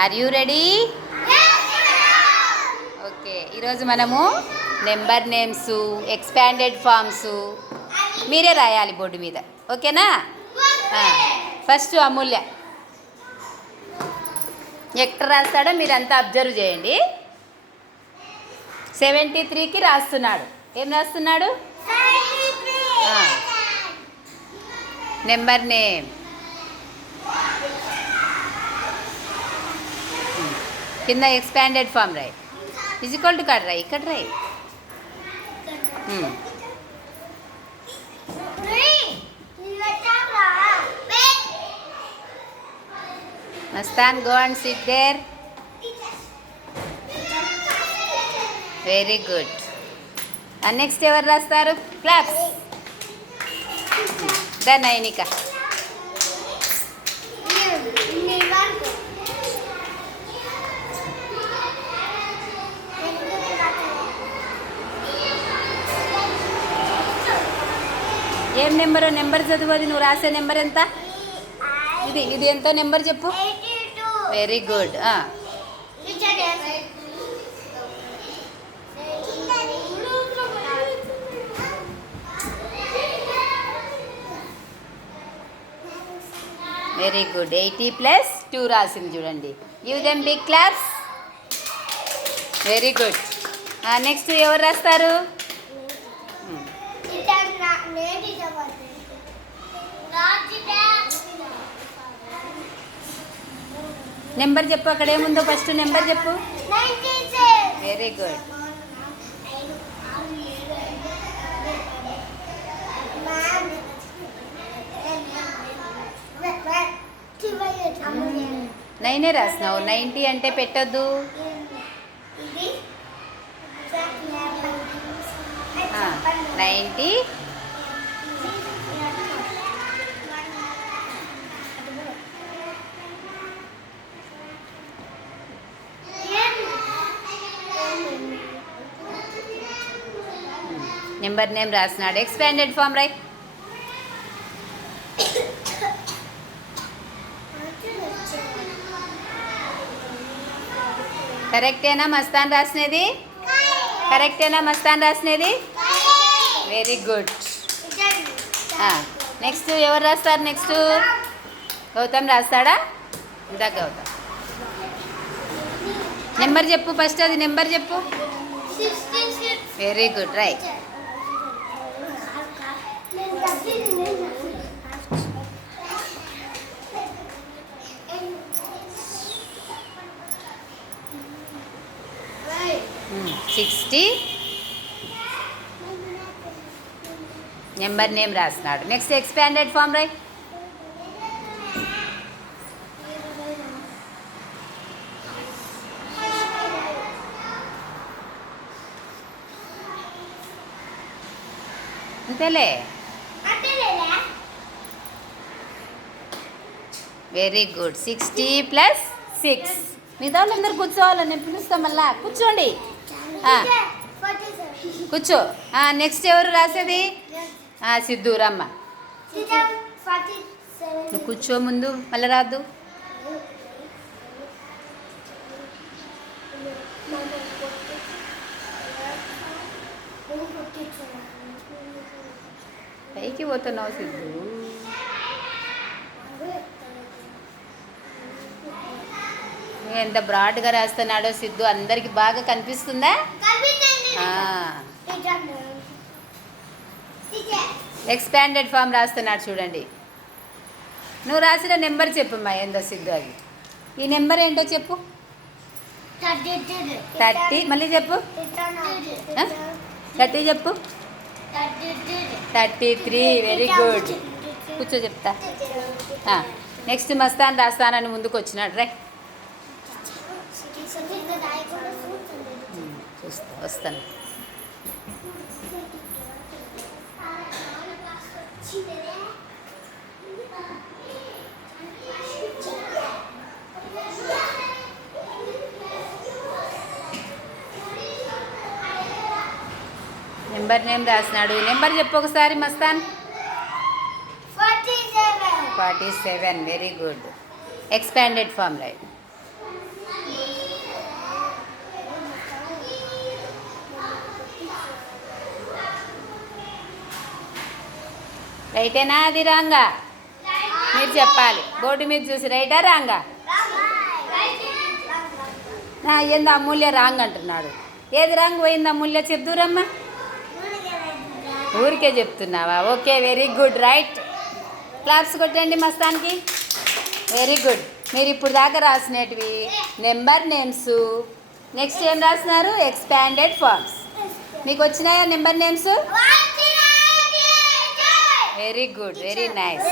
Are you ready? Okay, ఈరోజు మనము number names, expanded forms మీరే రాయాలి బోర్డు మీద. ఓకేనా? ఫస్ట్ అమూల్య ఎక్కడ రాస్తాడో మీరంతా అబ్జర్వ్ చేయండి. 73కి రాస్తున్నాడు. ఏం రాస్తున్నాడు? Number name. కింద ఎక్స్పాండెడ్ ఫామ్ రాయి. ఫిజికల్ టు కార్డ్ రాయి. ఇక్కడ రాయి. Mastan, go and sit there. Very good. Next ఎవరు రాస్తారు? క్లాప్స్. ద నైనిక. ఏం నెంబరు? నెంబర్ చదువుది. నువ్వు రాసే నెంబర్ ఎంత? ఇది ఎంతో నెంబర్ చెప్పు. Very good. Very good. 80+2 రాసింది చూడండి. Give them big claps. Very good. Next ఎవరు రాస్తారు? నెంబర్ చెప్పు. అక్కడ ఏముందో ఫస్ట్ నెంబర్ చెప్పు. Very good. నైనే రాసినావు. 90 అంటే పెట్టద్దు. నెంబర్ నేమ్ రాసినాడు. Expanded form right. కరెక్టేనా మస్తాన్ రాసినది? కరెక్టేనా మస్తాన్ రాసినది? Very good. నెక్స్ట్ ఎవరు రాస్తారు? నెక్స్ట్ గౌతమ్ రాస్తాడా? ఇందా గౌతమ్. నెంబర్ చెప్పు ఫస్ట్. అది నెంబర్ చెప్పు. Very good. Right. Number name రాసినాడు. Next expanded form right. అంతేలే. Very good. 60+6. మిగతా వాళ్ళందరూ కూర్చోవాలని నేను పిలుస్తాం. మళ్ళా కూర్చోండి. కూర్చో. నెక్స్ట్ ఎవరు రాసేది? సిద్ధు రమ్మ. నువ్వు కూర్చో ముందు. మళ్ళీ రాదు. పైకి పోతున్నావు సిద్ధు. ఎంత బ్రాడ్గా రాస్తున్నాడో సిద్ధు. అందరికి బాగా కనిపిస్తుందా? ఎక్స్పాండెడ్ ఫామ్ రాస్తున్నాడు చూడండి. నువ్వు రాసిన నెంబర్ చెప్పమ్మా. ఏందో సిద్ధు అది. ఈ నెంబర్ ఏంటో చెప్పు. 30. మళ్ళీ చెప్పు. 30 చెప్పు. 33. Very good. కూర్చో చెప్తా. నెక్స్ట్ మస్తాన్ రాస్తానని ముందుకు వచ్చినాడు. రే చూస్తా వస్తాను. Number name రాసినాడు. నెంబర్ చెప్పు ఒకసారి Mastan. 47. Very good. Expanded form right. రైటేనా అది రాంగా మీరు చెప్పాలి బోర్డు మీద చూసి రైటా రాంగా ఏంది అమూల్య రాంగ్ అంటున్నాడు ఏది రాంగ్ పోయింది అమూల్య చెప్దురమ్మా ఊరికే చెప్తున్నావా okay very good right claps కొట్టండి మస్తానికి వెరీ గుడ్ మీరు ఇప్పుడు దాకా రాసినటివి నెంబర్ నేమ్స్ నెక్స్ట్ ఏం రాసినారు ఎక్స్పాండెడ్ ఫార్మ్స్ మీకు వచ్చినాయా number names very good very nice